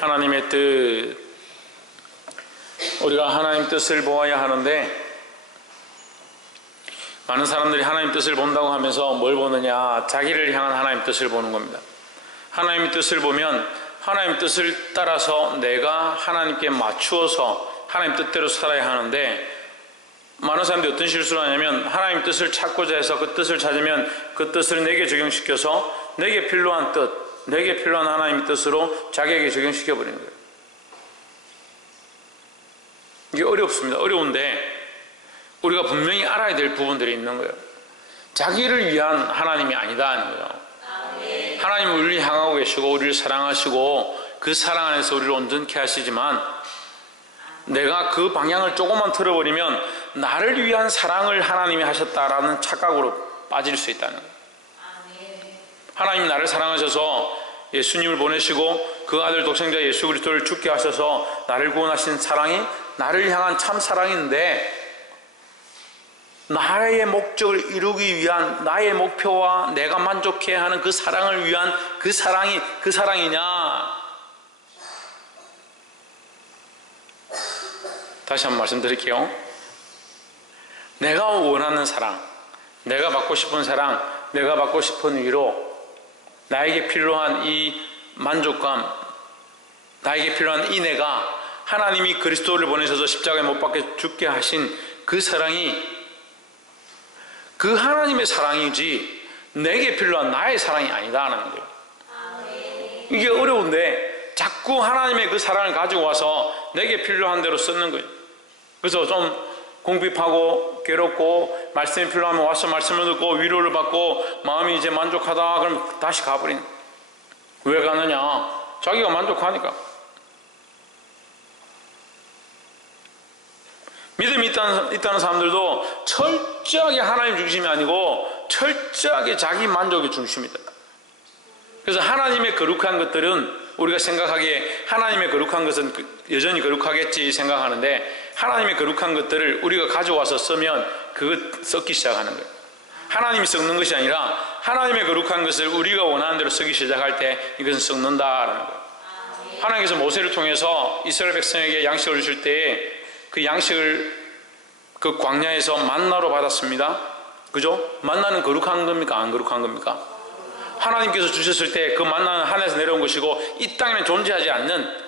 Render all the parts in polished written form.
하나님의 뜻, 우리가 하나님 뜻을 보아야 하는데, 많은 사람들이 하나님 뜻을 본다고 하면서 뭘 보느냐? 자기를 향한 하나님 뜻을 보는 겁니다. 하나님의 뜻을 보면 하나님 뜻을 따라서 내가 하나님께 맞추어서 하나님 뜻대로 살아야 하는데, 많은 사람들이 어떤 실수를 하냐면 하나님 뜻을 찾고자 해서 그 뜻을 찾으면 그 뜻을 내게 적용시켜서 내게 필요한 뜻, 내게 필요한 하나님의 뜻으로 자기에게 적용시켜버리는 거예요. 이게 어렵습니다. 어려운데 우리가 분명히 알아야 될 부분들이 있는 거예요. 자기를 위한 하나님이 아니다 하는 거예요. 하나님은 우리를 향하고 계시고 우리를 사랑하시고 그 사랑 안에서 우리를 온전케 하시지만, 내가 그 방향을 조금만 틀어버리면 나를 위한 사랑을 하나님이 하셨다라는 착각으로 빠질 수 있다는 거예요. 하나님이 나를 사랑하셔서 예수님을 보내시고 그 아들 독생자 예수 그리스도를 죽게 하셔서 나를 구원하신 사랑이 나를 향한 참 사랑인데, 나의 목적을 이루기 위한 나의 목표와 내가 만족해야 하는 그 사랑을 위한 그 사랑이 그 사랑이냐? 다시 한번 말씀드릴게요. 내가 원하는 사랑, 내가 받고 싶은 사랑, 내가 받고 싶은 위로, 나에게 필요한 이 만족감, 나에게 필요한 이 내가 하나님이 그리스도를 보내셔서 십자가에 못 박혀 죽게 하신 그 사랑이 그 하나님의 사랑이지 내게 필요한 나의 사랑이 아니다 하는 거예요. 이게 어려운데 자꾸 하나님의 그 사랑을 가지고 와서 내게 필요한 대로 쓰는 거예요. 그래서 좀 궁핍하고 괴롭고 말씀이 필요하면 와서 말씀을 듣고 위로를 받고 마음이 이제 만족하다 그러면 다시 가버리는 거예요. 왜 가느냐? 자기가 만족하니까. 믿음이 있다는 사람들도 철저하게 하나님 중심이 아니고 철저하게 자기 만족의 중심이다. 그래서 하나님의 거룩한 것들은 우리가 생각하기에 하나님의 거룩한 것은 여전히 거룩하겠지 생각하는데, 하나님의 거룩한 것들을 우리가 가져와서 쓰면 그것 썩기 시작하는 거예요. 하나님이 썩는 것이 아니라 하나님의 거룩한 것을 우리가 원하는 대로 쓰기 시작할 때 이것은 썩는다라는 거예요. 하나님께서 모세를 통해서 이스라엘 백성에게 양식을 주실 때에 그 양식을 그 광야에서 만나로 받았습니다. 그죠? 만나는 거룩한 겁니까? 안 거룩한 겁니까? 하나님께서 주셨을 때 그 만나는 하늘에서 내려온 것이고 이 땅에는 존재하지 않는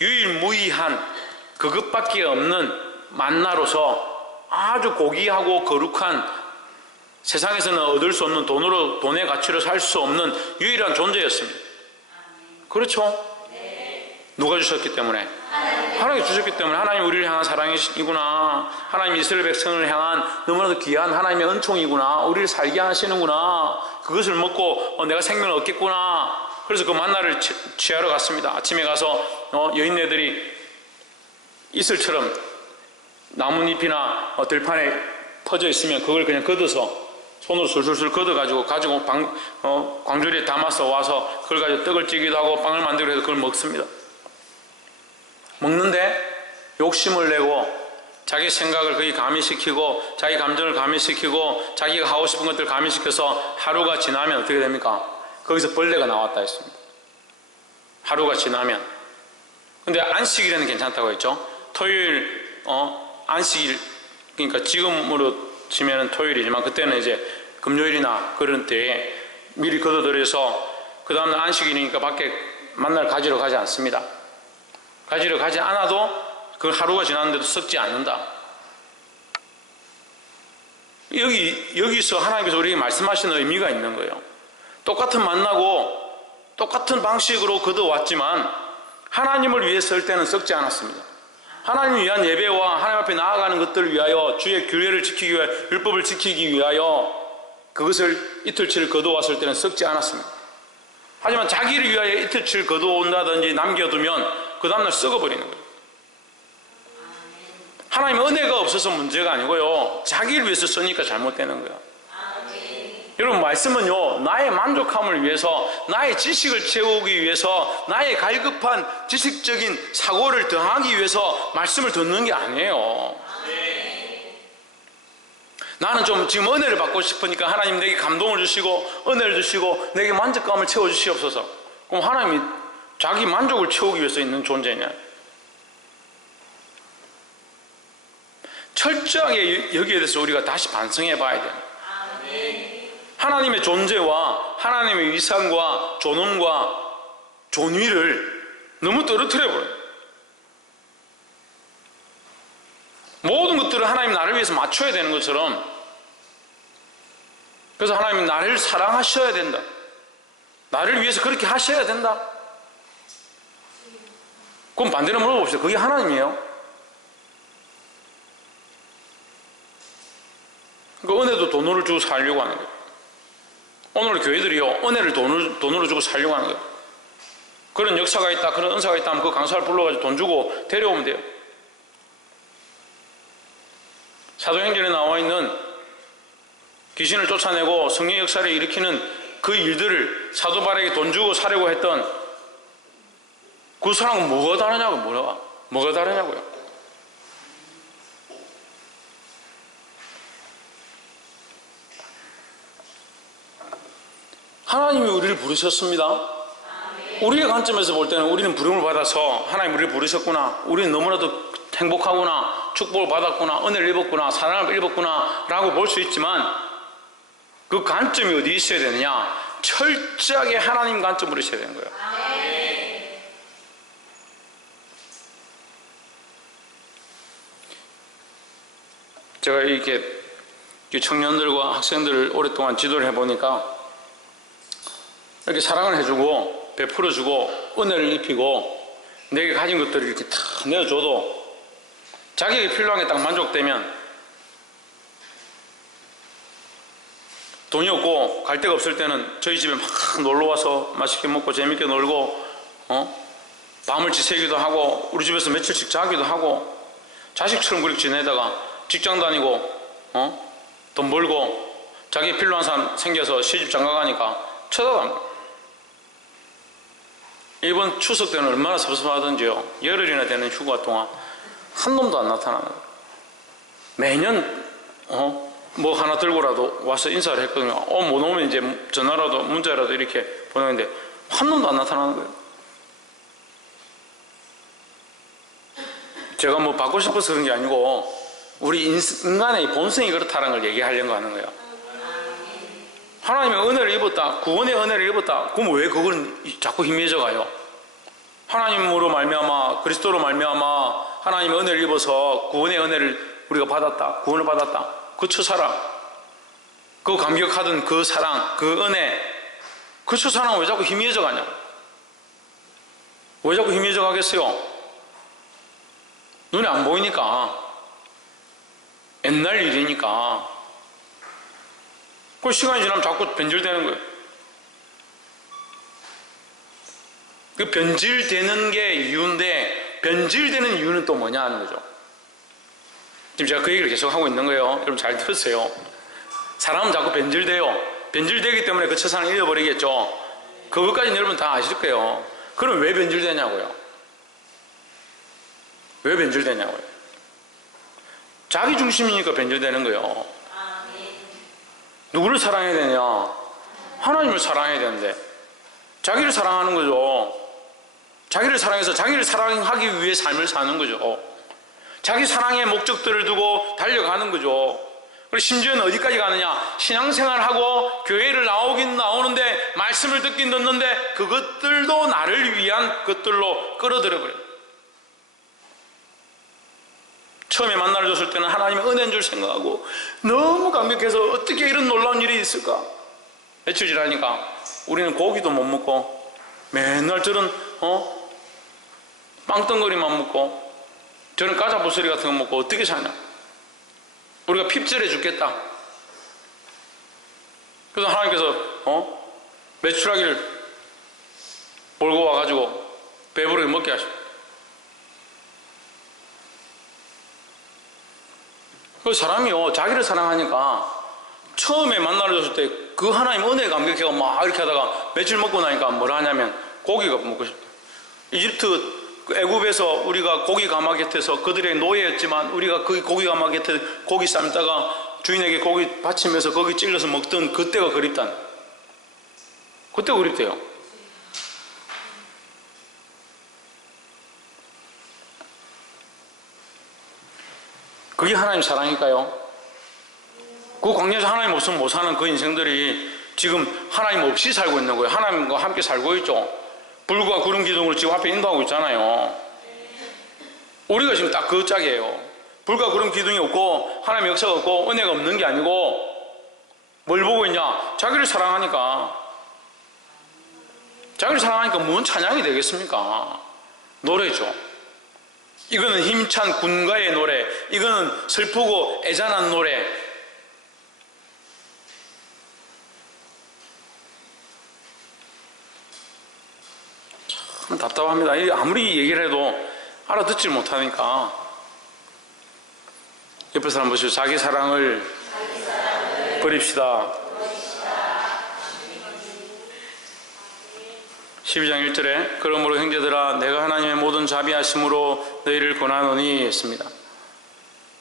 유일무이한 그것밖에 없는 만나로서 아주 고귀하고 거룩한, 세상에서는 얻을 수 없는 돈의 가치로 살 수 없는 유일한 존재였습니다. 그렇죠? 누가 주셨기 때문에? 하나님이 주셨기 때문에. 하나님이 우리를 향한 사랑이구나, 하나님이 이스라엘 백성을 향한 너무나도 귀한 하나님의 은총이구나, 우리를 살게 하시는구나, 그것을 먹고 내가 생명을 얻겠구나. 그래서 그 만나를 취하러 갔습니다. 아침에 가서 여인네들이 이슬처럼 나뭇잎이나 들판에 퍼져 있으면 그걸 그냥 걷어서 손으로 술술술 걷어가지고 광주리에 담아서 와서 그걸 가지고 떡을 찌기도 하고 빵을 만들고 해서 그걸 먹습니다. 먹는데 욕심을 내고 자기 생각을 거기 가미시키고 자기 감정을 가미시키고 자기가 하고 싶은 것들을 가미시켜서 하루가 지나면 어떻게 됩니까? 거기서 벌레가 나왔다 했습니다. 하루가 지나면. 근데 안식일에는 괜찮다고 했죠. 토요일 안식일, 그러니까 지금으로 치면은 토요일이지만 그때는 이제 금요일이나 그런 때에 미리 걷어들여서 그 다음날 안식일이니까 밖에 만날 가지러 가지 않습니다. 가지러 가지 않아도 그 하루가 지났는데도 썩지 않는다. 여기서 하나님께서 우리에게 말씀하시는 의미가 있는 거예요. 똑같은 만나고 똑같은 방식으로 걷어왔지만 하나님을 위해 설 때는 썩지 않았습니다. 하나님을 위한 예배와 하나님 앞에 나아가는 것들을 위하여, 주의 규례를 지키기 위하여, 율법을 지키기 위하여 그것을 이틀치를 거두었을 때는 썩지 않았습니다. 하지만 자기를 위하여 이틀치를 거두온다든지 남겨두면 그 다음날 썩어버리는 거예요. 하나님의 은혜가 없어서 문제가 아니고요, 자기를 위해서 쓰니까 잘못되는 거예요. 여러분, 말씀은요, 나의 만족함을 위해서, 나의 지식을 채우기 위해서, 나의 갈급한 지식적인 사고를 더하기 위해서 말씀을 듣는 게 아니에요. 나는 좀 지금 은혜를 받고 싶으니까 하나님 내게 감동을 주시고 은혜를 주시고 내게 만족감을 채워주시옵소서. 그럼 하나님이 자기 만족을 채우기 위해서 있는 존재냐? 철저하게 여기에 대해서 우리가 다시 반성해 봐야 돼요. 하나님의 존재와 하나님의 위상과 존엄과 존위를 너무 떨어뜨려 버려요. 모든 것들을 하나님 나를 위해서 맞춰야 되는 것처럼, 그래서 하나님이 나를 사랑하셔야 된다, 나를 위해서 그렇게 하셔야 된다. 그럼 반대로 물어봅시다. 그게 하나님이에요? 그 은혜도 돈으로 주고 살려고 하는 거예요. 오늘 교회들이요, 은혜를 돈으로 주고 살려고 하는 거예요. 그런 역사가 있다, 그런 은사가 있다 하면 그 강사를 불러가지고 돈 주고 데려오면 돼요. 사도행전에 나와 있는 귀신을 쫓아내고 성령 역사를 일으키는 그 일들을 사도 바울에게 돈 주고 사려고 했던 그 사람은 뭐가 다르냐고요. 뭐가 다르냐고요. 하나님이 우리를 부르셨습니다. 우리의 관점에서 볼 때는 우리는 부름을 받아서 하나님 우리를 부르셨구나, 우리는 너무나도 행복하구나, 축복을 받았구나, 은혜를 입었구나, 사랑을 입었구나 라고 볼 수 있지만, 그 관점이 어디 있어야 되느냐? 철저하게 하나님 관점으로 있어야 되는 거예요. 제가 이렇게 청년들과 학생들을 오랫동안 지도를 해보니까, 이렇게 사랑을 해주고 베풀어주고 은혜를 입히고 내게 가진 것들을 이렇게 다 내어줘도 자기에게 필요한 게 딱 만족되면, 돈이 없고 갈 데가 없을 때는 저희 집에 막 놀러와서 맛있게 먹고 재밌게 놀고 밤을 지새기도 하고 우리 집에서 며칠씩 자기도 하고 자식처럼 그렇게 지내다가 직장 다니고 돈 벌고 자기 필요한 사람 생겨서 시집 장가가니까 쳐다봅니다. 이번 추석 때는 얼마나 섭섭하던지요. 열흘이나 되는 휴가 동안 한 놈도 안 나타나는 거예요. 매년 뭐 하나 들고라도 와서 인사를 했거든요. 못 오면 이제 전화라도 문자라도 이렇게 보내는데 한 놈도 안 나타나는 거예요. 제가 뭐 받고 싶어서 그런 게 아니고 우리 인간의 본성이 그렇다는 걸 얘기하려고 하는 거예요. 하나님의 은혜를 입었다, 구원의 은혜를 입었다, 그럼 왜 그걸 자꾸 희미해져 가요? 하나님으로 말미암아, 그리스도로 말미암아 하나님의 은혜를 입어서 구원의 은혜를 우리가 받았다, 구원을 받았다, 그 첫사랑, 그 감격하던 그 사랑, 그 은혜, 그 첫사랑은 왜 자꾸 희미해져 가냐? 왜 자꾸 희미해져 가겠어요? 눈에 안 보이니까, 옛날 일이니까. 그 시간이 지나면 자꾸 변질되는 거예요. 그 변질되는 게 이유인데, 변질되는 이유는 또 뭐냐 하는 거죠. 지금 제가 그 얘기를 계속 하고 있는 거예요. 여러분 잘 들으세요. 사람은 자꾸 변질돼요. 변질되기 때문에 그 첫사랑을 잃어버리겠죠. 그것까지는 여러분 다 아실 거예요. 그럼 왜 변질되냐고요? 왜 변질되냐고요? 자기 중심이니까 변질되는 거예요. 누구를 사랑해야 되냐? 하나님을 사랑해야 되는데 자기를 사랑하는 거죠. 자기를 사랑해서 자기를 사랑하기 위해 삶을 사는 거죠. 자기 사랑의 목적들을 두고 달려가는 거죠. 그리고 심지어는 어디까지 가느냐? 신앙생활하고 교회를 나오긴 나오는데 말씀을 듣긴 듣는데 그것들도 나를 위한 것들로 끌어들여 버려요. 처음에 만나러 줬을 때는 하나님의 은혜인 줄 생각하고 너무 감격해서 어떻게 이런 놀라운 일이 있을까? 며칠 지나니까 우리는 고기도 못 먹고 맨날 저런 빵덩어리만 먹고 저런 까자 부스리 같은 거 먹고 어떻게 사냐? 우리가 핍절해 죽겠다. 그래서 하나님께서 메추라기를 몰고 와가지고 배부르게 먹게 하십니다. 그 사람이요, 자기를 사랑하니까 처음에 만나러 줬을 때 그 하나님 은혜에 감격해가 막 이렇게 하다가 며칠 먹고 나니까 뭐라 하냐면 고기가 먹고 싶다. 이집트 애굽에서 우리가 고기 가마 곁에서 그들의 노예였지만 우리가 그 고기 가마 곁에 고기 삶다가 주인에게 고기 바치면서 거기 찔러서 먹던 그때가 그립다. 그때가 그립대요. 그게 하나님 사랑일까요? 그 광야에서 하나님 없으면 못 사는 그 인생들이 지금 하나님 없이 살고 있는 거예요. 하나님과 함께 살고 있죠. 불과 구름 기둥으로 지금 앞에 인도하고 있잖아요. 우리가 지금 딱 그 짝이에요. 불과 구름 기둥이 없고 하나님의 역사가 없고 은혜가 없는 게 아니고 뭘 보고 있냐? 자기를 사랑하니까. 자기를 사랑하니까 뭔 찬양이 되겠습니까? 노래죠. 이거는 힘찬 군가의 노래, 이거는 슬프고 애잔한 노래. 참 답답합니다. 아무리 얘기를 해도 알아듣질 못하니까. 옆에 사람 보시고 자기 사랑을 버립시다. 12장 1절에 그러므로 형제들아 내가 하나님의 모든 자비하심으로 너희를 권하노니 했습니다.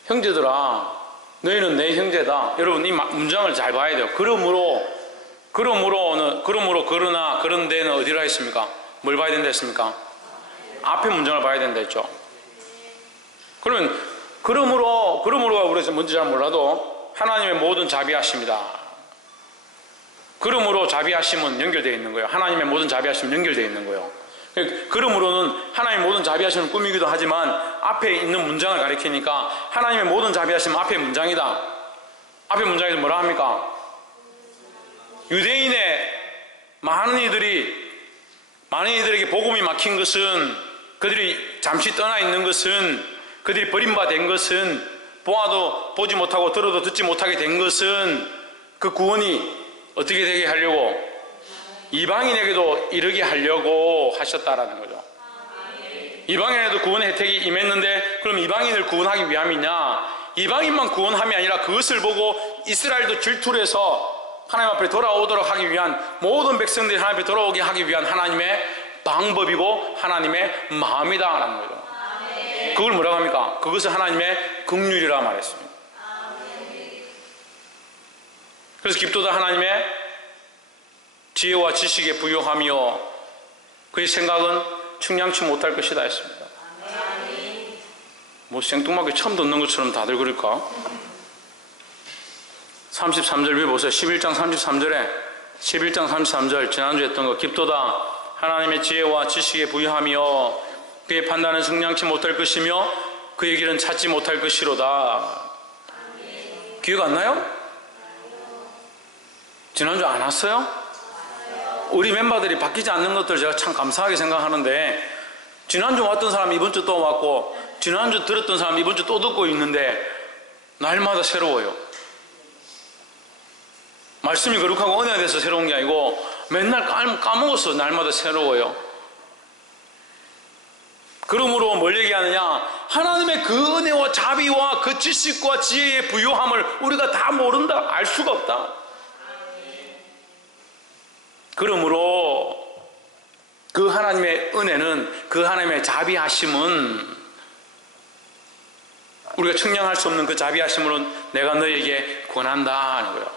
형제들아 너희는 내 형제다. 여러분 이 문장을 잘 봐야 돼요. 그러므로 그러나 그런데는 어디라 했습니까? 뭘 봐야 된다 했습니까? 앞에 문장을 봐야 된다 했죠. 그러면 그러므로가 우리가 뭔지 잘 몰라도 하나님의 모든 자비하심이다. 그러므로 자비하심은 연결되어 있는 거예요. 하나님의 모든 자비하심은 연결되어 있는 거예요. 그러므로는 하나님의 모든 자비하심은 꿈이기도 하지만 앞에 있는 문장을 가리키니까 하나님의 모든 자비하심은 앞에 문장이다. 앞에 문장에서 뭐라 합니까? 유대인의 많은 이들에게 복음이 막힌 것은, 그들이 잠시 떠나 있는 것은, 그들이 버림받은 것은, 보아도 보지 못하고 들어도 듣지 못하게 된 것은 그 구원이 어떻게 되게 하려고? 이방인에게도 이르게 하려고 하셨다라는 거죠. 이방인에도 구원의 혜택이 임했는데 그럼 이방인을 구원하기 위함이냐? 이방인만 구원함이 아니라 그것을 보고 이스라엘도 질투를 해서 하나님 앞에 돌아오도록 하기 위한, 모든 백성들이 하나님 앞에 돌아오게 하기 위한 하나님의 방법이고 하나님의 마음이다라는 거죠. 그걸 뭐라고 합니까? 그것을 하나님의 긍휼이라 말했습니다. 그래서 깊도다 하나님의 지혜와 지식에 부요하며 그의 생각은 측량치 못할 것이다 했습니다. 뭐 생뚱맞게 처음 듣는 것처럼 다들 그럴까? 33절 위에 보세요. 11장 33절 지난주에 했던 거. 깊도다 하나님의 지혜와 지식에 부요하며 그의 판단은 측량치 못할 것이며 그의 길은 찾지 못할 것이로다. 기억 안 나요? 지난주 안 왔어요? 우리 멤버들이 바뀌지 않는 것들 제가 참 감사하게 생각하는데, 지난주 왔던 사람 이번 주 또 왔고, 지난주 들었던 사람 이번 주 또 듣고 있는데 날마다 새로워요. 말씀이 거룩하고 은혜가 돼서 새로운 게 아니고 맨날 까먹어서 날마다 새로워요. 그러므로 뭘 얘기하느냐? 하나님의 그 은혜와 자비와 그 지식과 지혜의 부요함을 우리가 다 모른다, 알 수가 없다. 그러므로 그 하나님의 은혜는, 그 하나님의 자비하심은, 우리가 측량할 수 없는 그 자비하심으로 내가 너희에게 권한다 하는 거예요.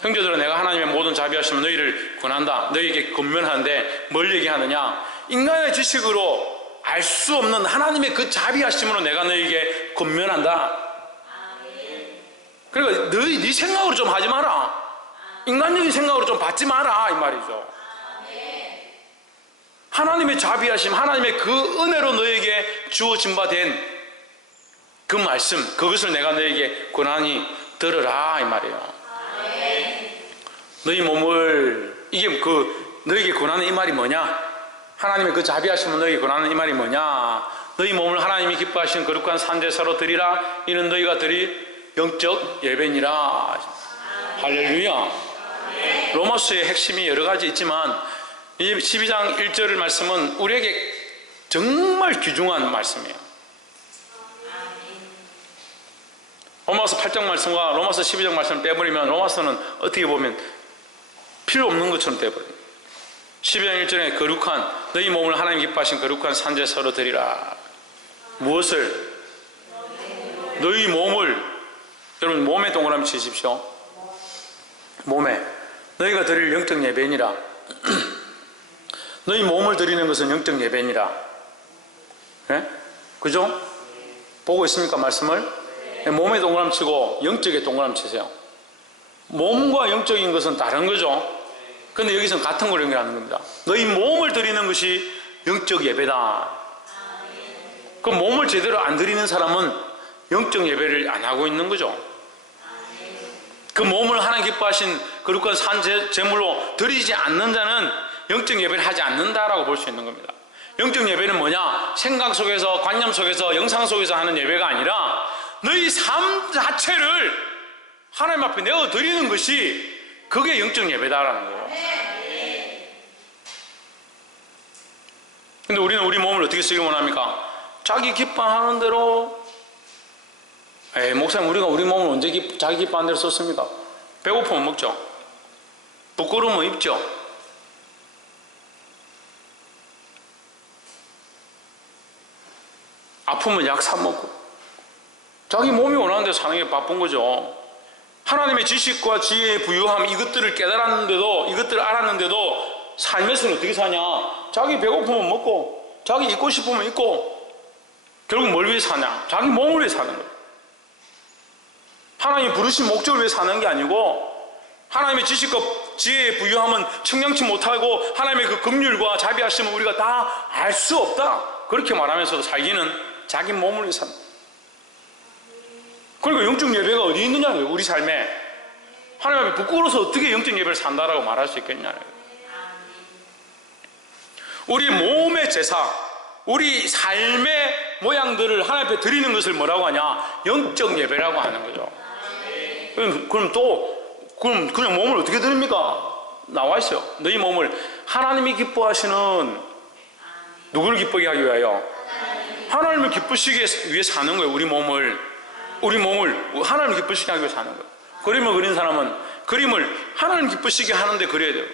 형제들아 내가 하나님의 모든 자비하심을 너희를 권한다, 너희에게 권면하는데 뭘 얘기하느냐? 인간의 지식으로 알 수 없는 하나님의 그 자비하심으로 내가 너희에게 권면한다. 그러니까 네 생각으로 좀 하지 마라. 인간적인 생각으로 좀 받지 마라 이 말이죠. 하나님의 자비하심, 하나님의 그 은혜로 너에게 주어진 바 된 그 말씀, 그것을 내가 너에게 권하니 들으라 이 말이에요. 너희 몸을, 이게 그 너에게 권하는 이 말이 뭐냐? 하나님의 그 자비하심을 너에게 권하는 이 말이 뭐냐? 너희 몸을 하나님이 기뻐하시는 거룩한 산제사로 드리라. 이는 너희가 드릴 영적 예배니라. 할렐루야. 로마서의 핵심이 여러 가지 있지만 이 12장 1절 말씀은 우리에게 정말 귀중한 말씀이에요. 로마서 8장 말씀과 로마서 12장 말씀을 빼버리면 로마서는 어떻게 보면 필요 없는 것처럼 돼버려요. 12장 1절에 거룩한, 너희 몸을 하나님 기뻐하신 거룩한 산제사로 드리라. 무엇을? 너희 몸을. 여러분 몸에 동그라미 치십시오. 몸에. 너희가 드릴 영적 예배니라. 너희 몸을 드리는 것은 영적 예배니라. 네? 그죠? 보고 있습니까 말씀을? 몸에 동그라미 치고 영적에 동그라미 치세요. 몸과 영적인 것은 다른 거죠. 근데 여기서는 같은 걸 연결하는 겁니다. 너희 몸을 드리는 것이 영적 예배다. 그 몸을 제대로 안 드리는 사람은 영적 예배를 안 하고 있는 거죠. 그 몸을 하나님 기뻐하신 거룩한 산 제물로 드리지 않는 자는 영적 예배를 하지 않는다라고 볼 수 있는 겁니다. 영적 예배는 뭐냐? 생각 속에서, 관념 속에서, 영상 속에서 하는 예배가 아니라 너희 삶 자체를 하나님 앞에 내어 드리는 것이 그게 영적 예배다라는 거예요. 근데 우리는 우리 몸을 어떻게 쓰기 원합니까? 자기 기뻐하는 대로. 목사님, 우리가 우리 몸을 언제 자기 기뻐하는 대로 썼습니까? 배고프면 먹죠. 부끄러우면 입죠. 아프면 약 사 먹고. 자기 몸이 원하는 대로 사는 게 바쁜 거죠. 하나님의 지식과 지혜의 부유함, 이것들을 깨달았는데도, 이것들을 알았는데도 삶에서는 어떻게 사냐? 자기 배고프면 먹고, 자기 입고 싶으면 입고, 결국 뭘 위해 사냐? 자기 몸을 위해 사는 거예요. 하나님이 부르신 목적을 위해 사는 게 아니고, 하나님의 지식과 지혜의 부유함은 측량치 못하고, 하나님의 그 긍휼과 자비하심은 우리가 다 알 수 없다. 그렇게 말하면서도 살기는 자기 몸을 위해 산다. 그러니까 영적 예배가 어디 있느냐고요, 우리 삶에. 하나님 앞에 부끄러워서 어떻게 영적 예배를 산다라고 말할 수 있겠냐고요. 우리 몸의 제사, 우리 삶의 모양들을 하나님 앞에 드리는 것을 뭐라고 하냐? 영적 예배라고 하는 거죠. 그럼 그냥 몸을 어떻게 드립니까? 나와 있어요. 너희 몸을 하나님이 기뻐하시는, 누구를 기쁘게 하기 위하여? 하나님을 기쁘시기 위해 사는 거예요. 우리 몸을 하나님을 기쁘시게 하기 위해 사는 거예요. 그림을 그린 사람은 그림을 하나님 기쁘시게 하는데 그려야 돼요.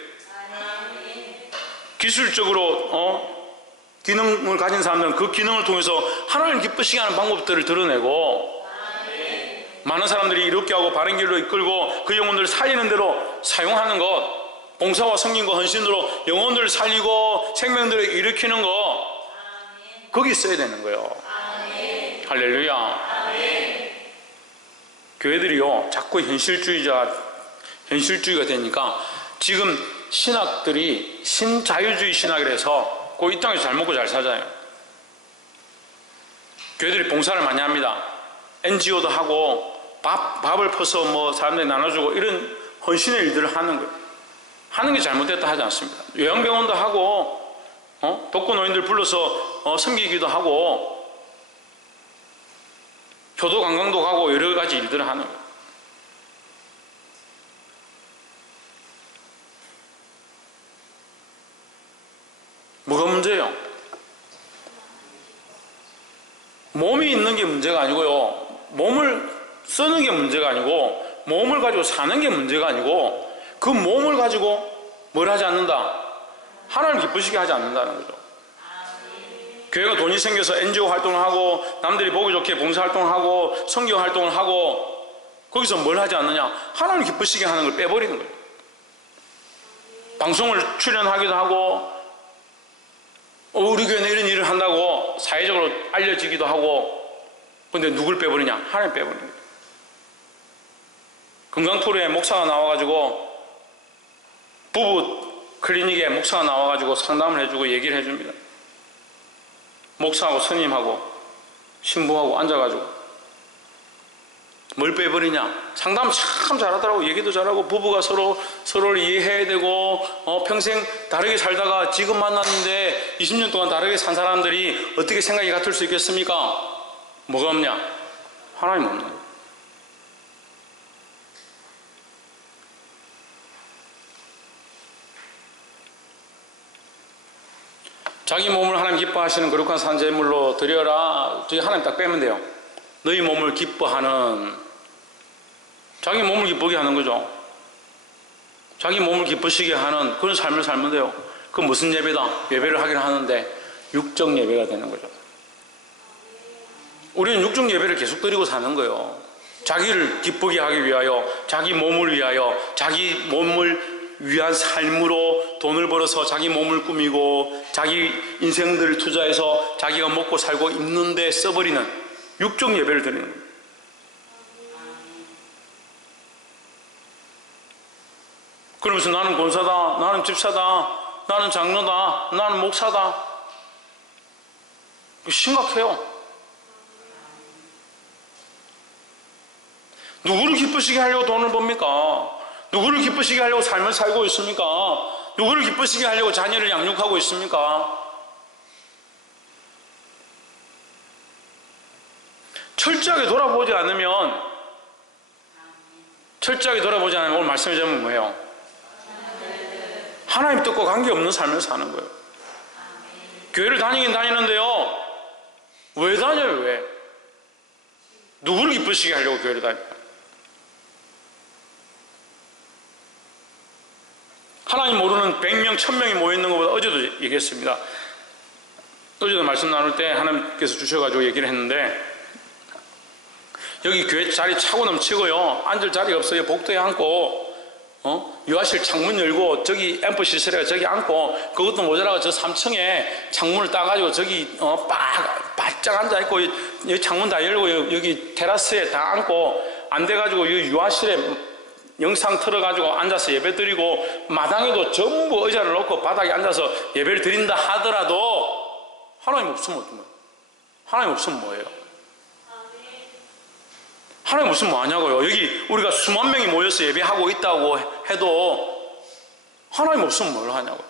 기술적으로 기능을 가진 사람들은 그 기능을 통해서 하나님 기쁘시게 하는 방법들을 드러내고, 많은 사람들이 이롭게 하고 바른 길로 이끌고 그 영혼들을 살리는 대로 사용하는 것, 봉사와 섬김과 헌신으로 영혼들을 살리고 생명들을 일으키는 것, 거기 써야 되는 거예요. 할렐루야. 교회들이요, 자꾸 현실주의가 되니까 지금 신학들이 신자유주의 신학이라 해서 꼭 이 땅에서 잘 먹고 잘 살잖아요. 교회들이 봉사를 많이 합니다. NGO도 하고 밥을 퍼서 뭐 사람들이 나눠주고 이런 헌신의 일들을 하는 거예요. 하는 게 잘못됐다 하지 않습니다. 요양병원도 하고 독거노인들 불러서 섬기기도 하고 효도 관광도 가고 여러 가지 일들을 하는 거예요. 뭐가 문제예요? 몸이 있는 게 문제가 아니고요, 몸을 쓰는 게 문제가 아니고, 몸을 가지고 사는 게 문제가 아니고, 그 몸을 가지고 뭘 하지 않는다? 하나님 기쁘시게 하지 않는다는 거죠. 교회가 돈이 생겨서 NGO 활동을 하고 남들이 보기 좋게 봉사활동을 하고 선교 활동을 하고 거기서 뭘 하지 않느냐? 하나님 기쁘시게 하는 걸 빼버리는 거예요. 방송을 출연하기도 하고 우리 교회는 이런 일을 한다고 사회적으로 알려지기도 하고, 근데 누굴 빼버리냐? 하나님 빼버리는 거예요. 건강프로에 목사가 나와가지고 부부 클리닉에 목사가 나와가지고 상담을 해주고 얘기를 해줍니다. 목사하고 스님하고 신부하고 앉아가지고 뭘 빼버리냐? 상담 참 잘하더라고. 얘기도 잘하고 부부가 서로를 이해해야 되고 평생 다르게 살다가 지금 만났는데 20년 동안 다르게 산 사람들이 어떻게 생각이 같을 수 있겠습니까? 뭐가 없냐? 하나님 없는 거예요. 자기 몸을 하나님 기뻐하시는 거룩한 산제물로 드려라. 저기 하나님 딱 빼면 돼요. 너희 몸을 기뻐하는, 자기 몸을 기쁘게 하는 거죠. 자기 몸을 기쁘시게 하는 그런 삶을 살면 돼요. 그 무슨 예배다? 예배를 하긴 하는데 육적 예배가 되는 거죠. 우리는 육적 예배를 계속 드리고 사는 거예요. 자기를 기쁘게 하기 위하여, 자기 몸을 위하여, 자기 몸을 위한 삶으로 돈을 벌어서 자기 몸을 꾸미고 자기 인생들을 투자해서 자기가 먹고 살고 입는 데 써버리는 육적 예배를 드리는 거예요. 그러면서 나는 권사다, 나는 집사다, 나는 장로다, 나는 목사다. 심각해요. 누구를 기쁘시게 하려고 돈을 법니까? 누구를 기쁘시게 하려고 삶을 살고 있습니까? 누구를 기쁘시게 하려고 자녀를 양육하고 있습니까? 철저하게 돌아보지 않으면 오늘 말씀의 점은 뭐예요? 하나님 뜻과 관계없는 삶을 사는 거예요. 교회를 다니긴 다니는데요, 왜 다녀요? 왜? 누구를 기쁘시게 하려고 교회를 다닐까요? 하나님 모르는 100명, 1000명이 모여있는 것보다, 어제도 얘기했습니다. 어제도 말씀 나눌 때 하나님께서 주셔가지고 얘기를 했는데, 여기 교회 자리 차고 넘치고요, 앉을 자리가 없어요. 복도에 앉고, 유아실 창문 열고, 저기 앰프 시설에 저기 앉고, 그것도 모자라고 저 3층에 창문을 따가지고 저기 바짝 앉아있고, 여기 창문 다 열고, 여기 테라스에 다 앉고, 안 돼가지고 이 유아실에 영상 틀어가지고 앉아서 예배 드리고, 마당에도 전부 의자를 놓고 바닥에 앉아서 예배를 드린다 하더라도 하나님 없으면 어떤 거예요? 하나님 없으면 뭐예요? 하나님 없으면 뭐하냐고요? 여기 우리가 수만 명이 모여서 예배하고 있다고 해도 하나님 없으면 뭘 하냐고요?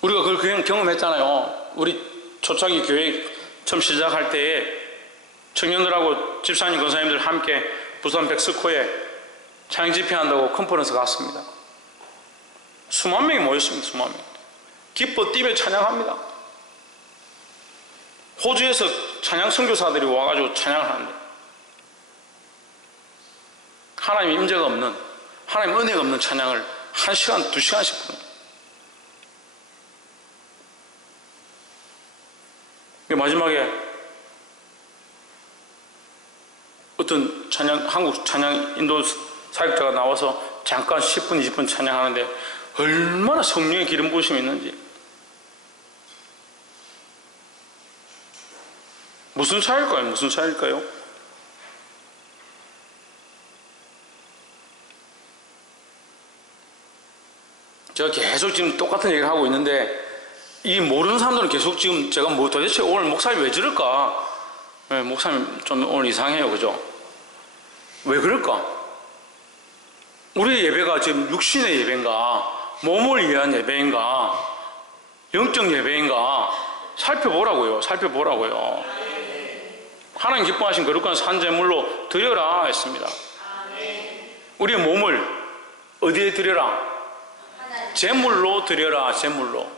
우리가 그걸 그냥 경험했잖아요. 우리 초창기 교회 처음 시작할 때에 청년들하고 집사님, 권사님들 함께 부산 백스코에 찬양 집회한다고 컨퍼런스 갔습니다. 수만 명이 모였습니다. 수만 명. 기뻐 뛰며 찬양합니다. 호주에서 찬양 선교사들이 와가지고 찬양을 하는데, 하나님 임재가 없는, 하나님 은혜가 없는 찬양을 1시간, 2시간씩 부릅니다. 마지막에 어떤 한국 찬양 인도 사역자가 나와서 잠깐 10분, 20분 찬양하는데 얼마나 성령의 기름 부으심이 있는지. 무슨 차일까요? 무슨 차일까요? 제가 계속 지금 똑같은 얘기를 하고 있는데, 이 모르는 사람들은 계속 지금 제가 뭐 도대체 오늘 목사님 왜 저럴까? 네, 목사님 좀 오늘 이상해요. 그죠? 왜 그럴까? 우리 예배가 지금 육신의 예배인가, 몸을 위한 예배인가, 영적 예배인가 살펴보라고요. 살펴보라고요. 하나님 기뻐하신 거룩한 산제물로 드려라 했습니다. 우리의 몸을 어디에 드려라? 제물로 드려라. 제물로.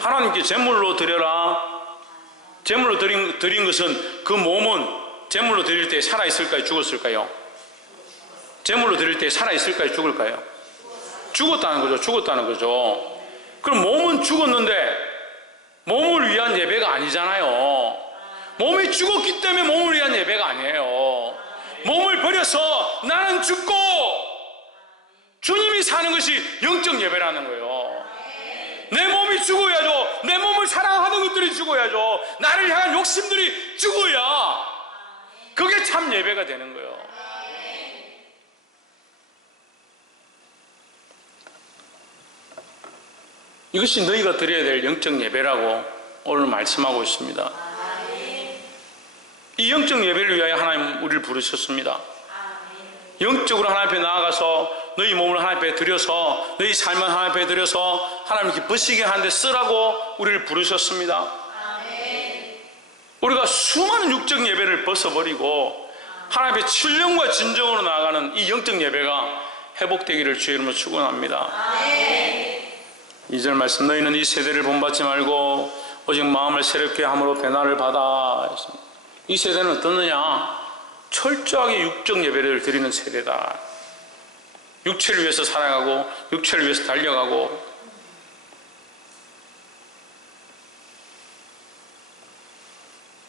하나님께 제물로 드려라. 제물로 드린 것은, 그 몸은 제물로 드릴 때 살아있을까요? 죽었을까요? 제물로 드릴 때 살아있을까요? 죽을까요? 죽었다는 거죠. 죽었다는 거죠. 그럼 몸은 죽었는데 몸을 위한 예배가 아니잖아요. 몸이 죽었기 때문에 몸을 위한 예배가 아니에요. 몸을 버려서 나는 죽고 주님이 사는 것이 영적 예배라는 거예요. 내 몸이 죽어야죠. 내 몸을 사랑하는 것들이 죽어야죠. 나를 향한 욕심들이 죽어야 그게 참 예배가 되는 거예요. 이것이 너희가 드려야 될 영적 예배라고 오늘 말씀하고 있습니다. 이 영적 예배를 위하여 하나님 우리를 부르셨습니다. 영적으로 하나님 앞에 나아가서 너희 몸을 하나님 앞에 드려서, 너희 삶을 하나님 앞에 드려서 하나님 기쁘시게 하는데 쓰라고 우리를 부르셨습니다. 우리가 수많은 육적 예배를 벗어버리고 하나님 앞에 신령과 진정으로 나아가는 이 영적 예배가 회복되기를 주의 이름으로 축원합니다. 2절 말씀, 너희는 이 세대를 본받지 말고 오직 마음을 새롭게 함으로 변화를 받아. 이 세대는 어떻느냐? 철저하게 육적 예배를 드리는 세대다. 육체를 위해서 살아가고 육체를 위해서 달려가고,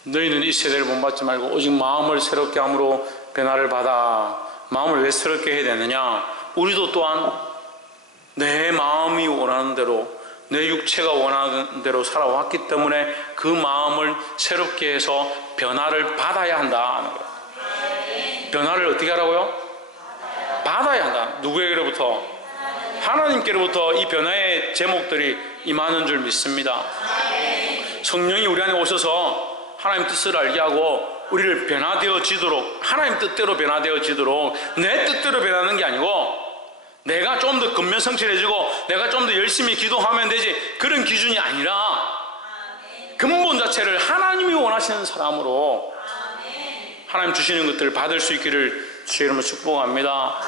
너희는 이 세대를 본받지 말고 오직 마음을 새롭게 함으로 변화를 받아. 마음을 왜 새롭게 해야 되느냐? 우리도 또한 내 마음이 원하는 대로, 내 육체가 원하는 대로 살아왔기 때문에 그 마음을 새롭게 해서 변화를 받아야 한다 하는 거예요. 변화를 어떻게 하라고요? 받아야 한다. 누구에게로부터? 하나님께로부터 이 변화의 제목들이 임하는 줄 믿습니다. 성령이 우리 안에 오셔서 하나님 뜻을 알게 하고 우리를 변화되어지도록, 하나님 뜻대로 변화되어지도록, 내 뜻대로 변하는 게 아니고 내가 좀 더 근면성실해지고 내가 좀 더 열심히 기도하면 되지, 그런 기준이 아니라 근본 자체를 하나님이 원하시는 사람으로 하나님 주시는 것들을 받을 수 있기를 주의 이름으로 축복합니다.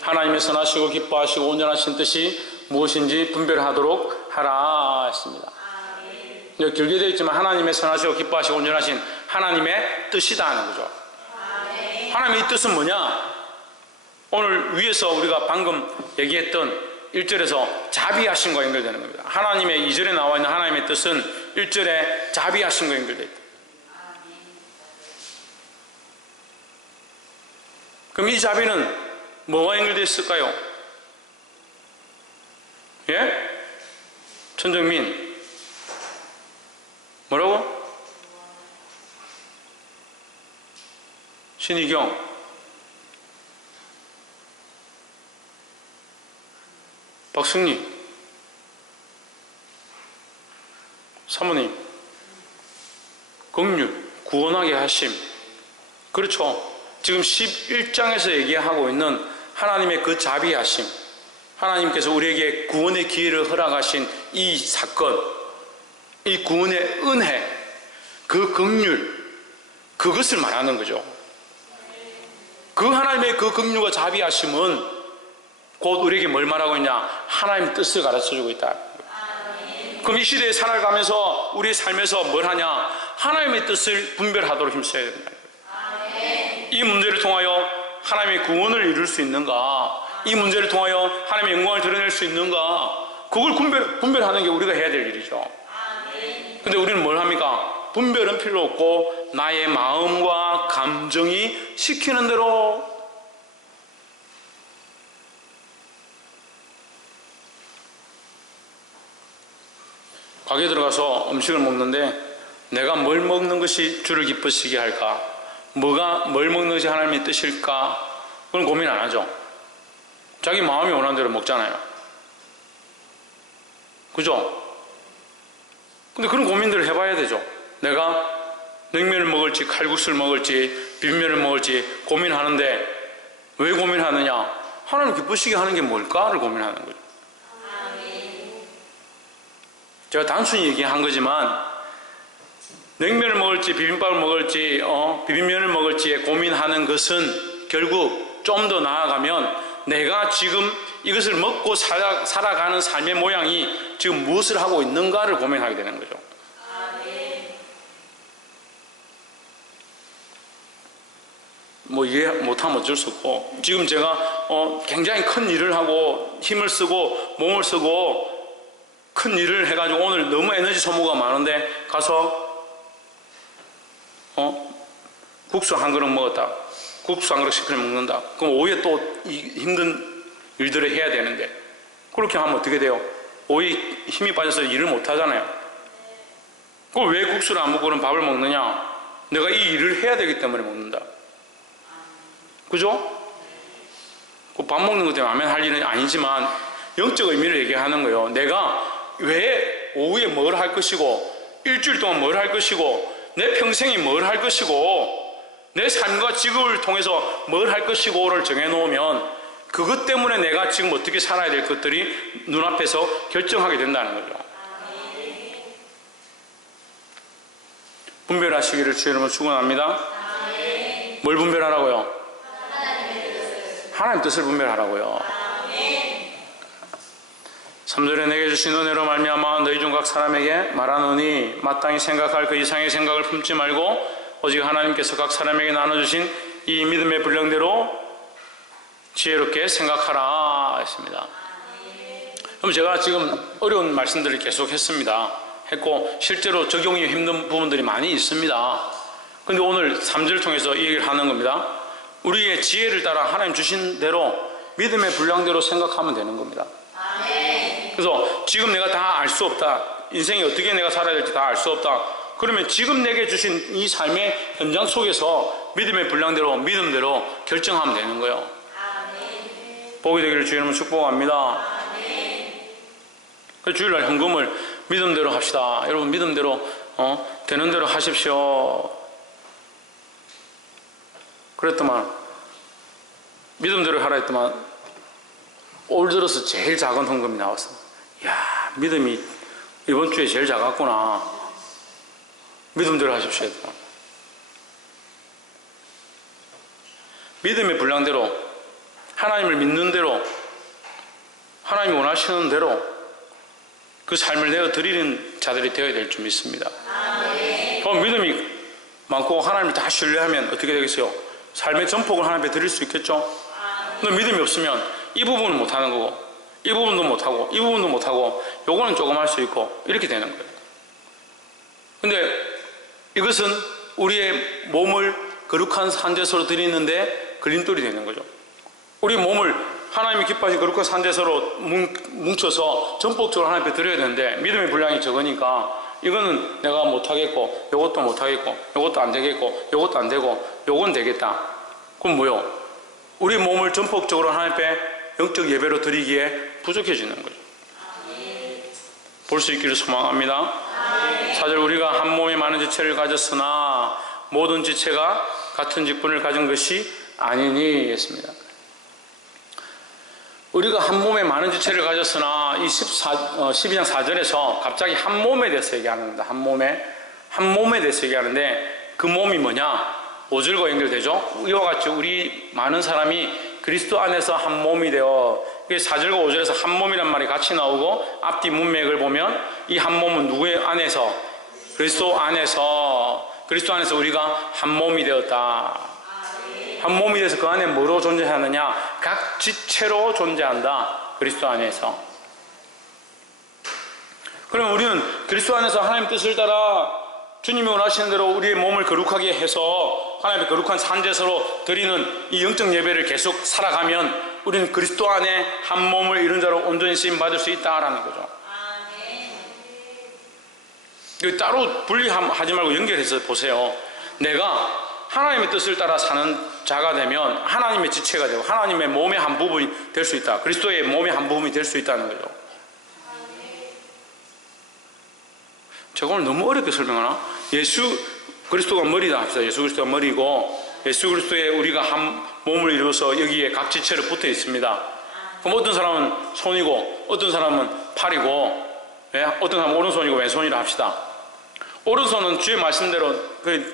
하나님의 선하시고 기뻐하시고 온전하신 뜻이 무엇인지 분별하도록 하라 했습니다. 여기 길게 되어 있지만 하나님의 선하시고 기뻐하시고 온전하신 하나님의 뜻이다 하는 거죠. 하나님의 이 뜻은 뭐냐? 오늘 위에서 우리가 방금 얘기했던 1절에서 자비하심과 연결되는 겁니다. 하나님의 2절에 나와 있는 하나님의 뜻은 1절에 자비하심과 연결되어 있다. 그럼 이 자비는 뭐와 연결되어 있을까요? 예? 천정민 뭐라고? 신희경 박승리 사모님 긍휼 구원하게 하심. 그렇죠. 지금 11장에서 얘기하고 있는 하나님의 그 자비하심, 하나님께서 우리에게 구원의 기회를 허락하신 이 사건, 이 구원의 은혜, 그 긍휼, 그것을 말하는 거죠. 그 하나님의 그 긍휼과 자비하심은 곧 우리에게 뭘 말하고 있냐? 하나님의 뜻을 가르쳐주고 있다. 그럼 이 시대에 살아가면서 우리의 삶에서 뭘 하냐? 하나님의 뜻을 분별하도록 힘써야 된다. 이 문제를 통하여 하나님의 구원을 이룰 수 있는가? 이 문제를 통하여 하나님의 영광을 드러낼 수 있는가? 그걸 분별하는 게 우리가 해야 될 일이죠. 근데 우리는 뭘 합니까? 분별은 필요 없고 나의 마음과 감정이 시키는 대로. 가게에 들어가서 음식을 먹는데 내가 뭘 먹는 것이 주를 기쁘시게 할까? 뭘 먹는 것이 하나님의 뜻일까? 그건 고민 안 하죠. 자기 마음이 원하는 대로 먹잖아요. 그죠? 근데 그런 고민들을 해봐야 되죠. 내가 냉면을 먹을지 칼국수를 먹을지 비빔면을 먹을지 고민하는데 왜 고민하느냐? 하나님 기쁘시게 하는 게 뭘까를 고민하는 거죠. 제가 단순히 얘기한 거지만 냉면을 먹을지 비빔밥을 먹을지 비빔면을 먹을지에 고민하는 것은 결국 좀 더 나아가면 내가 지금 이것을 먹고 살아가는 삶의 모양이 지금 무엇을 하고 있는가를 고민하게 되는 거죠. 뭐 이해 못하면 어쩔 수 없고, 지금 제가 굉장히 큰 일을 하고 힘을 쓰고 몸을 쓰고 큰 일을 해가지고 오늘 너무 에너지 소모가 많은데 가서 국수 한 그릇 먹었다. 국수 한 그릇 시켜 먹는다. 그럼 오후에 또 힘든 일들을 해야 되는데 그렇게 하면 어떻게 돼요? 오후에 힘이 빠져서 일을 못 하잖아요. 그럼 왜 국수를 안 먹고 그럼 밥을 먹느냐? 내가 이 일을 해야 되기 때문에 먹는다. 그죠? 그 밥 먹는 것 때문에 아멘 할 일은 아니지만 영적 의미를 얘기하는 거예요. 내가 왜 오후에 뭘 할 것이고 일주일 동안 뭘 할 것이고 내 평생이 뭘 할 것이고 내 삶과 직업을 통해서 뭘 할 것이고를 정해놓으면 그것 때문에 내가 지금 어떻게 살아야 될 것들이 눈앞에서 결정하게 된다는 거죠. 분별하시기를 주의 이름으로 축원합니다. 뭘 분별하라고요? 하나님 뜻을 분별하라고요. 3절에 내게 주신 은혜로 말미암아 너희 중 각 사람에게 말하노니 마땅히 생각할 그 이상의 생각을 품지 말고 오직 하나님께서 각 사람에게 나눠주신 이 믿음의 분량대로 지혜롭게 생각하라 했습니다. 그럼 제가 지금 어려운 말씀들을 계속 했고 실제로 적용이 힘든 부분들이 많이 있습니다. 그런데 오늘 3절을 통해서 이 얘기를 하는 겁니다. 우리의 지혜를 따라 하나님 주신 대로 믿음의 분량대로 생각하면 되는 겁니다. 그래서 지금 내가 다 알 수 없다, 인생이 어떻게 내가 살아야 될지 다 알 수 없다, 그러면 지금 내게 주신 이 삶의 현장 속에서 믿음의 분량대로 믿음대로 결정하면 되는 거예요. 복이 되기를 주의 이름으로 축복합니다. 그 주일날 헌금을 믿음대로 합시다. 여러분 믿음대로 되는 대로 하십시오. 그랬더만 믿음대로 하라 했더만 올 들어서 제일 작은 헌금이 나왔어. 야, 믿음이 이번 주에 제일 작았구나. 믿음대로 하십시오. 믿음의 분량대로 하나님을 믿는 대로 하나님이 원하시는 대로 그 삶을 내어 드리는 자들이 되어야 될 줄 믿습니다. 그럼 믿음이 많고 하나님을 다 신뢰하면 어떻게 되겠어요? 삶의 전폭을 하나님께 드릴 수 있겠죠? 근데 믿음이 없으면 이 부분은 못하는 거고 이 부분도 못하고 이 부분도 못하고 요거는 조금 할 수 있고 이렇게 되는 거예요. 근데 이것은 우리의 몸을 거룩한 산제소로 드리는데 걸림돌이 되는 거죠. 우리 몸을 하나님이 기뻐하신 거룩한 산제소로 뭉쳐서 전폭적으로 하나님 앞에 드려야 되는데 믿음의 분량이 적으니까 이거는 내가 못하겠고 요것도 못하겠고 요것도 안 되겠고 요것도 안 되고 요건 되겠다. 그럼 뭐요? 우리 몸을 전폭적으로 하나님 앞에 영적 예배로 드리기에 부족해지는 거죠. 볼 수 있기를 소망합니다. 4절 우리가 한 몸에 많은 지체를 가졌으나 모든 지체가 같은 직분을 가진 것이 아니니 했습니다. 우리가 한 몸에 많은 지체를 가졌으나 이 12장 4절에서 갑자기 한 몸에 대해서 얘기하는데 한 몸에 대해서 얘기하는데 그 몸이 뭐냐? 5절과 연결되죠. 이와 같이 우리 많은 사람이 그리스도 안에서 한 몸이 되어 4절과 5절에서 한 몸이란 말이 같이 나오고 앞뒤 문맥을 보면 이 한 몸은 누구의 안에서? 그리스도 안에서 우리가 한 몸이 되었다. 한 몸이 돼서 그 안에 뭐로 존재하느냐? 각 지체로 존재한다. 그리스도 안에서. 그러면 우리는 그리스도 안에서 하나님 뜻을 따라 주님이 원하시는 대로 우리의 몸을 거룩하게 해서 하나님의 거룩한 산제소로 드리는 이 영적 예배를 계속 살아가면 우리는 그리스도 안에 한 몸을 이룬 자로 온전히 쓰임받을 수 있다라는 거죠. 따로 분리하지 말고 연결해서 보세요. 내가 하나님의 뜻을 따라 사는 자가 되면 하나님의 지체가 되고 하나님의 몸의 한 부분이 될 수 있다. 그리스도의 몸의 한 부분이 될 수 있다는 거죠. 제가 오늘 너무 어렵게 설명하나? 예수 그리스도가 머리다 합시다. 예수 그리스도가 머리고 예수 그리스도에 우리가 한 몸을 이루어서 여기에 각 지체로 붙어 있습니다. 그럼 어떤 사람은 손이고 어떤 사람은 팔이고 어떤 사람은 오른손이고 왼손이라 합시다. 오른손은 주의 말씀대로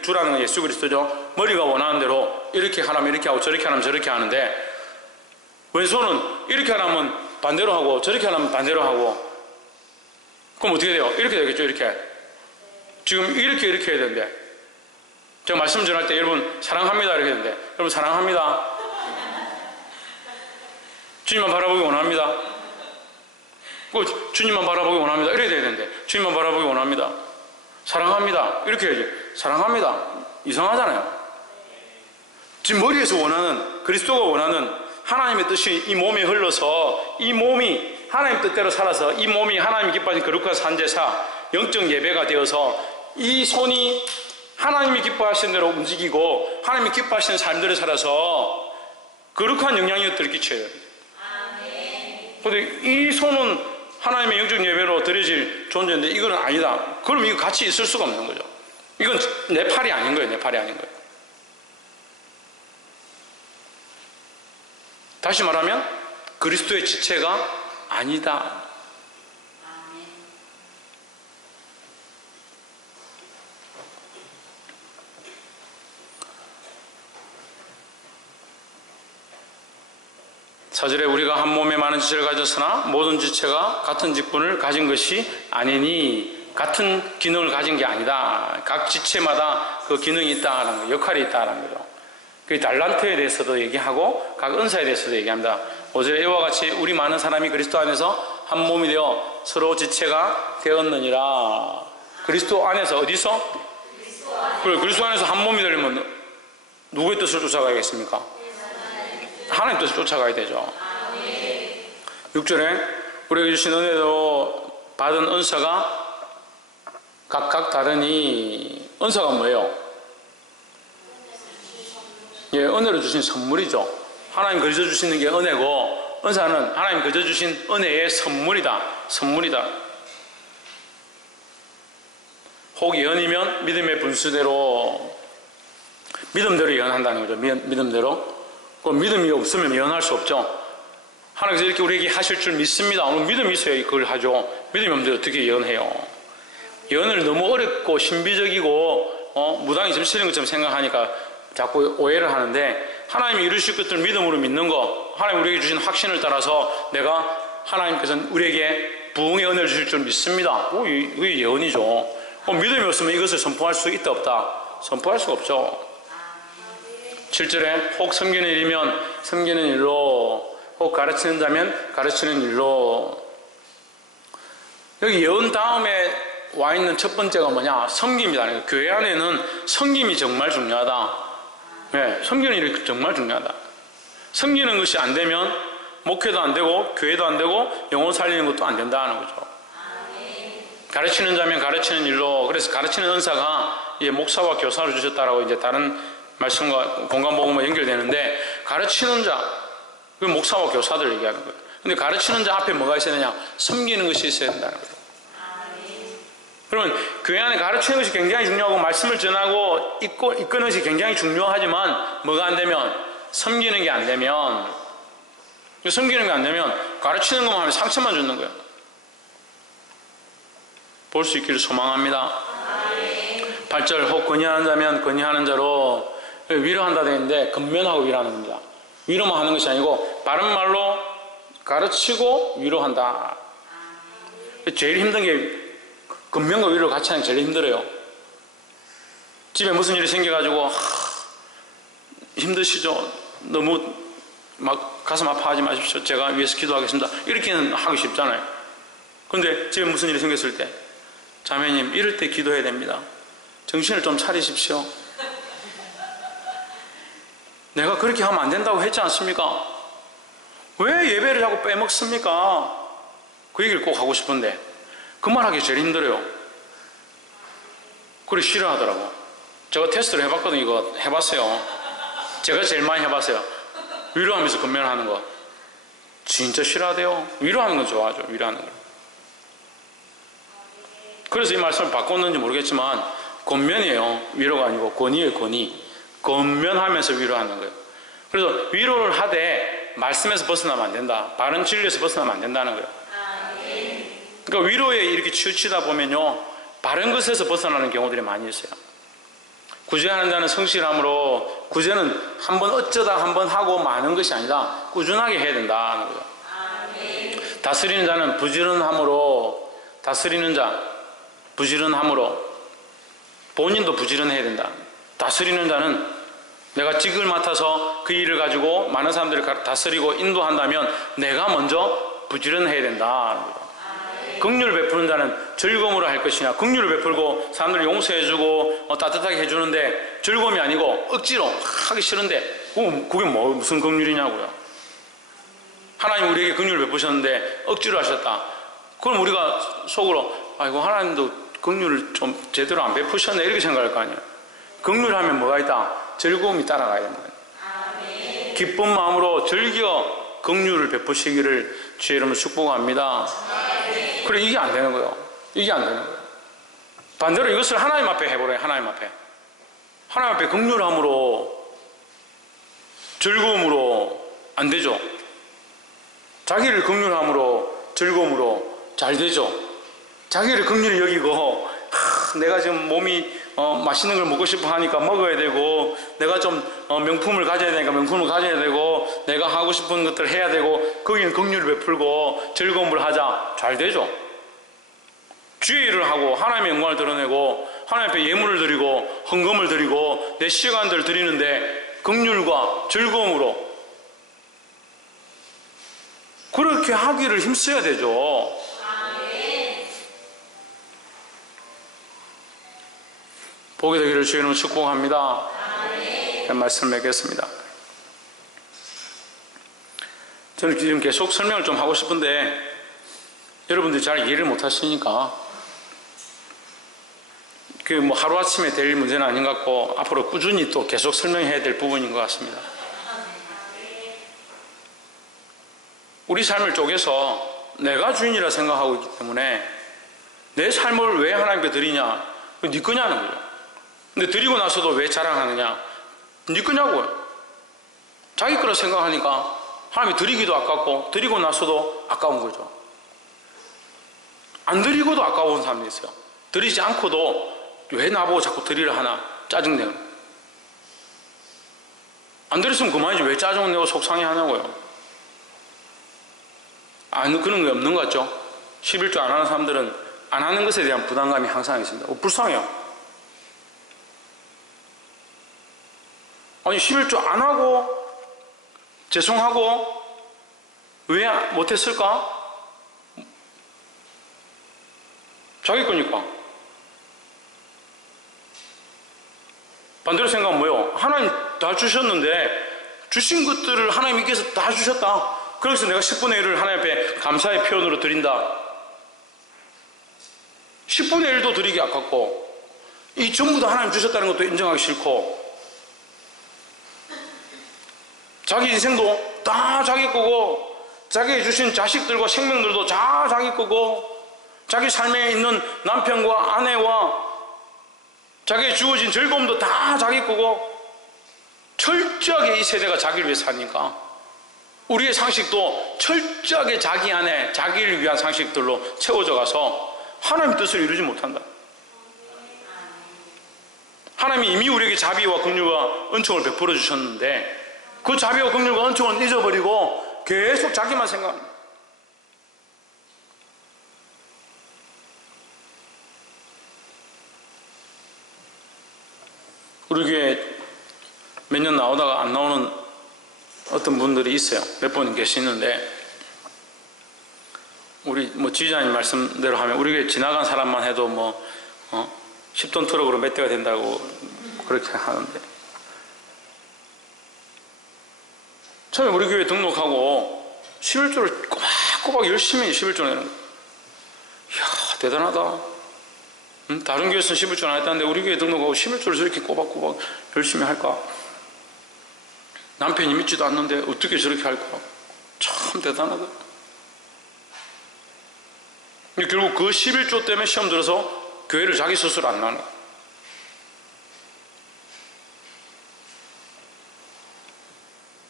주라는 건 예수 그리스도죠. 머리가 원하는 대로 이렇게 하라면 이렇게 하고 저렇게 하라면 저렇게 하는데 왼손은 이렇게 하라면 반대로 하고 저렇게 하라면 반대로 하고 그럼 어떻게 돼요? 이렇게 되겠죠. 이렇게 지금 이렇게 해야 되는데 제가 말씀 전할 때 여러분 사랑합니다 이렇게 했는데 여러분 사랑합니다 주님만 바라보기 원합니다. 주님만 바라보기 원합니다 이래야 되는데 주님만 바라보기 원합니다. 사랑합니다 이렇게 해야지. 사랑합니다 이상하잖아요. 지금 머리에서 원하는 그리스도가 원하는 하나님의 뜻이 이 몸에 흘러서 이 몸이 하나님 뜻대로 살아서 이 몸이 하나님 기뻐하신 거룩한 산제사 영적 예배가 되어서 이 손이 하나님이 기뻐하시는 대로 움직이고 하나님이 기뻐하시는 삶들을 살아서 거룩한 영향력들을 끼쳐야 됩니다. 그런데 이 손은 하나님의 영적 예배로 드려질 존재인데 이거는 아니다. 그럼 이거 같이 있을 수가 없는 거죠. 이건 내 팔이 아닌 거예요. 내 팔이 아닌 거예요. 다시 말하면 그리스도의 지체가 아니다. 사절에 우리가 한 몸에 많은 지체를 가졌으나 모든 지체가 같은 직분을 가진 것이 아니니 같은 기능을 가진 게 아니다. 각 지체마다 그 기능이 있다는 거, 역할이 있다는 거죠. 그 달란트에 대해서도 얘기하고 각 은사에 대해서도 얘기합니다. 5절에 이와 같이 우리 많은 사람이 그리스도 안에서 한 몸이 되어 서로 지체가 되었느니라. 그리스도 안에서 어디서? 그리스도 안에서 한 몸이 되려면 누구의 뜻을 쫓아가야겠습니까? 하나님 뜻을 쫓아가야 되죠. 6절에 우리에게 주신 은혜로 받은 은사가 각각 다르니 은사가 뭐예요? 예, 은혜로 주신 선물이죠. 하나님 거저 주시는 게 은혜고, 은사는 하나님 거저 주신 은혜의 선물이다. 선물이다. 혹 예언이면 믿음의 분수대로, 믿음대로 예언한다는 거죠. 믿음대로. 그 믿음이 없으면 예언할 수 없죠. 하나님께서 이렇게 우리에게 하실 줄 믿습니다. 믿음이 있어야 그걸 하죠. 믿음이 없는데 어떻게 예언해요? 예언을 너무 어렵고 신비적이고 무당이 점치는 것처럼 생각하니까 자꾸 오해를 하는데, 하나님이 이루실 것들을 믿음으로 믿는 거, 하나님 우리에게 주신 확신을 따라서 내가 하나님께서는 우리에게 부흥의 은혜를 주실 줄 믿습니다. 이게 예언이죠. 믿음이 없으면 이것을 선포할 수 있다 없다? 선포할 수가 없죠. 7절에 혹 섬기는 일이면 섬기는 일로, 혹 가르치는 자면 가르치는 일로. 여기 예언 다음에 와 있는 첫 번째가 뭐냐? 섬김이다. 교회 안에는 섬김이 정말 중요하다. 네, 섬기는 일이 정말 중요하다. 섬기는 것이 안 되면 목회도 안 되고 교회도 안 되고 영혼 살리는 것도 안 된다는 거죠. 가르치는 자면 가르치는 일로. 그래서 가르치는 은사가 목사와 교사를 주셨다라고 이제 다른 말씀과 공간복음과 연결되는데, 가르치는 자, 그 목사와 교사들 얘기하는 거예요. 근데 가르치는 자 앞에 뭐가 있어야 되냐? 섬기는 것이 있어야 된다는 거예요. 그러면 교회 안에 가르치는 것이 굉장히 중요하고 말씀을 전하고 이끄는 것이 굉장히 중요하지만 뭐가 안 되면, 섬기는 게 안 되면, 섬기는 게 안 되면 가르치는 것만 하면 상처만 주는 거예요. 볼 수 있기를 소망합니다. 8절 혹 건의하는 자면 건의하는 자로. 위로한다 되는데 건면하고 위로하는 겁니다. 위로만 하는 것이 아니고 바른 말로 가르치고 위로한다. 제일 힘든 게 건면과 위로를 같이 하는 게 제일 힘들어요. 집에 무슨 일이 생겨가지고 힘드시죠? 너무 막 가슴 아파하지 마십시오. 제가 위해서 기도하겠습니다. 이렇게는 하기 쉽잖아요. 그런데 집에 무슨 일이 생겼을 때, 자매님 이럴 때 기도해야 됩니다. 정신을 좀 차리십시오. 내가 그렇게 하면 안 된다고 했지 않습니까? 왜 예배를 자꾸 빼먹습니까? 그 얘기를 꼭 하고 싶은데 그 말하기 제일 힘들어요. 그래 싫어하더라고. 제가 테스트를 해봤거든요. 이거 해봤어요. 제가 제일 많이 해봤어요. 위로하면서 건면하는 거 진짜 싫어하대요. 위로하는 건 좋아하죠. 위로하는 거. 그래서 이 말씀을 바꿨는지 모르겠지만 건면이에요. 위로가 아니고 권위예요. 권위. 건면하면서 위로하는 거예요. 그래서 위로를 하되 말씀에서 벗어나면 안 된다. 바른 진리에서 벗어나면 안 된다는 거예요. 그러니까 위로에 이렇게 치우치다 보면요, 바른 것에서 벗어나는 경우들이 많이 있어요. 구제하는 자는 성실함으로, 구제는 한번 어쩌다 한번 하고 마는 것이 아니라 꾸준하게 해야 된다는 거예요. 다스리는 자는 부지런함으로, 다스리는 자 부지런함으로, 본인도 부지런해야 된다. 다스리는 자는 내가 직을 맡아서 그 일을 가지고 많은 사람들을 다스리고 인도한다면 내가 먼저 부지런해야 된다. 긍휼을 베푸는 자는 즐거움으로 할 것이냐. 긍휼을 베풀고 사람들을 용서해주고 따뜻하게 해주는데 즐거움이 아니고 억지로 하기 싫은데 그게 무슨 긍휼이냐고요. 하나님 우리에게 긍휼을 베푸셨는데 억지로 하셨다. 그럼 우리가 속으로 아이고 하나님도 긍휼을 좀 제대로 안 베푸셨네 이렇게 생각할 거 아니에요. 긍휼하면 뭐가 있다? 즐거움이 따라가야 된다. 기쁜 마음으로 즐겨 긍휼을 베푸시기를 주의 이름으로 축복합니다. 그래 이게 안 되는 거예요. 이게 안 되는 거예요. 반대로 이것을 하나님 앞에 해보래요. 하나님 앞에. 하나님 앞에 긍휼함으로 즐거움으로 안 되죠. 자기를 긍휼함으로 즐거움으로 잘 되죠. 자기를 긍휼히 여기고 내가 지금 몸이 맛있는 걸 먹고 싶어 하니까 먹어야 되고, 내가 좀 명품을 가져야 되니까 명품을 가져야 되고, 내가 하고 싶은 것들을 해야 되고, 거기는 긍휼을 베풀고 즐거움을 하자. 잘 되죠. 주의 일을 하고 하나님의 영광을 드러내고 하나님 앞에 예물을 드리고 헌금을 드리고 내 시간들을 드리는데 긍휼과 즐거움으로 그렇게 하기를 힘써야 되죠. 복이 되기를 주의 이름으로 축복합니다. 말씀 맺겠습니다. 저는 지금 계속 설명을 좀 하고 싶은데 여러분들이 잘 이해를 못 하시니까 그 뭐 하루아침에 될 문제는 아닌 것 같고 앞으로 꾸준히 또 계속 설명해야 될 부분인 것 같습니다. 우리 삶을 쪼개서 내가 주인이라 생각하고 있기 때문에 내 삶을 왜 하나님께 드리냐? 네 거냐는 거죠. 근데 드리고 나서도 왜 자랑하느냐? 네 거냐고요. 자기 거라 생각하니까 하나님이 드리기도 아깝고 드리고 나서도 아까운 거죠. 안 드리고도 아까운 사람이 있어요. 드리지 않고도 왜 나보고 자꾸 드리라 하나 짜증내요. 안 드렸으면 그만이지 왜 짜증내고 속상해 하냐고요. 그런 게 없는 것 같죠? 11조 안 하는 사람들은 안 하는 것에 대한 부담감이 항상 있습니다. 불쌍해요. 아니 11조 안 하고 죄송하고 왜 못했을까? 자기 거니까. 반대로 생각하면 뭐요? 하나님 다 주셨는데 주신 것들을 하나님께서 다 주셨다. 그래서 내가 10분의 1을 하나님 앞에 감사의 표현으로 드린다. 10분의 1도 드리기 아깝고 이 전부 다 하나님 주셨다는 것도 인정하기 싫고 자기 인생도 다 자기 거고 자기에게 주신 자식들과 생명들도 다 자기 거고 자기 삶에 있는 남편과 아내와 자기에게 주어진 즐거움도 다 자기 거고 철저하게 이 세대가 자기를 위해 사니까 우리의 상식도 철저하게 자기 안에 자기를 위한 상식들로 채워져 가서 하나님 뜻을 이루지 못한다. 하나님이 이미 우리에게 자비와 긍휼과 은총을 베풀어 주셨는데 그 자비와 긍휼과 은총은 잊어버리고 계속 자기만 생각합니다. 우리 교회 몇 년 나오다가 안 나오는 어떤 분들이 있어요. 몇 분 계시는데 우리 뭐 지휘자님 말씀대로 하면 우리 교회 지나간 사람만 해도 뭐 10톤 트럭으로 몇 대가 된다고 그렇게 하는데 처음에 우리 교회 등록하고 11조를 꼬박꼬박 열심히 11조 내는 거예요. 이야 대단하다. 다른 교회에서는 11조 안 했다는데 우리 교회 등록하고 11조를 저렇게 꼬박꼬박 열심히 할까? 남편이 믿지도 않는데 어떻게 저렇게 할까? 참 대단하다. 결국 그 11조 때문에 시험 들어서 교회를 자기 스스로 안 나는 거예요.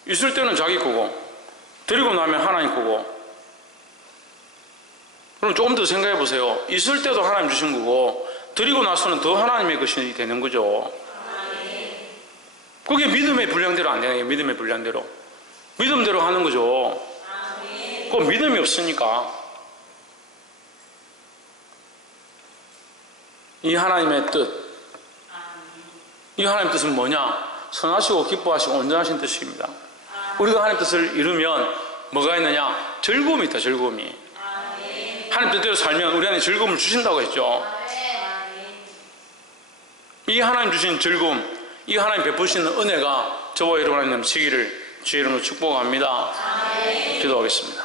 있을 때는 자기 거고 드리고 나면 하나님 거고. 그럼 조금 더 생각해 보세요. 있을 때도 하나님 주신 거고 드리고 나서는 더 하나님의 것이 되는 거죠. 그게 믿음의 분량대로 안 되는 거예요. 믿음의 분량대로. 믿음대로 하는 거죠. 그 믿음이 없으니까. 이 하나님의 뜻. 이 하나님의 뜻은 뭐냐? 선하시고 기뻐하시고 온전하신 뜻입니다. 우리가 하나님 뜻을 이루면 뭐가 있느냐? 즐거움이 있다. 즐거움이. 하나님 뜻대로 살면 우리 안에 즐거움을 주신다고 했죠. 이 하나님 주신 즐거움, 이 하나님 베푸시는 은혜가 저와 여러분 안에 넘치기를 주의 이름으로 축복합니다. 기도하겠습니다.